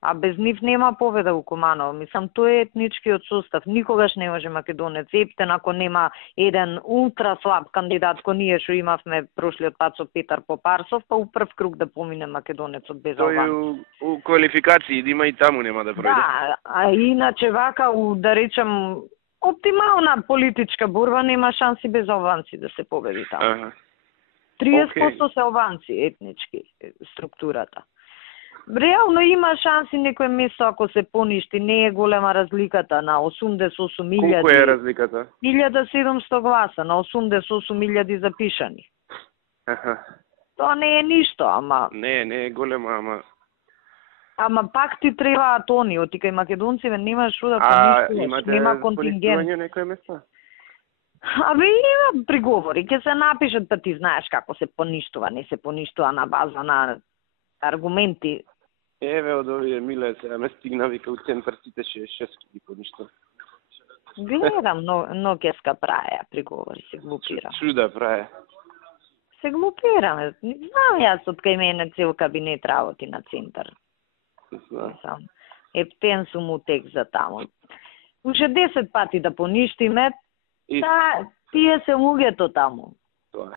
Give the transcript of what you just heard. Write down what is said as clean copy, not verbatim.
А без нив нема победа у Куманово. Мислам, тој е етничкиот состав. Никогаш не може Македонец ептен ако нема еден ултра слаб кандидат, кој ние што имавме прошлиот пат со Петар Попарсов, па у прв круг да помине Македонецот без Албанци. Тој у квалификации да има и таму нема да пројде. Да, а иначе вака, да речем, оптимална политичка борба нема шанси без албанци да се победи таму. 30% се албанци етнички структурата. Реално има шанси некој место ако се поништи, не е голема разликата на 88.000. Колку е разликата? 1700 гласа на 88.000 запишани. Тоа не е ништо, ама... Не е голема, Ама пак ти требаат они, отика и македонци, нема што да поништуваш, нема контингент. Имате некој место? Има приговори, ќе се напишат, па ти знаеш како се поништува, не се поништува на база на аргументи. Еве од овие миле се ме стигна вика у центар сите 6 ги поништо. Гледам, но кеска праја приговори, се глупира. Чуда праја. Се глупираме. Знам јас од кај мене цел кабинет работи на центар. Сам ептен сум у тек за таму. Уште 10 пати да поништиме, тие се луѓето таму.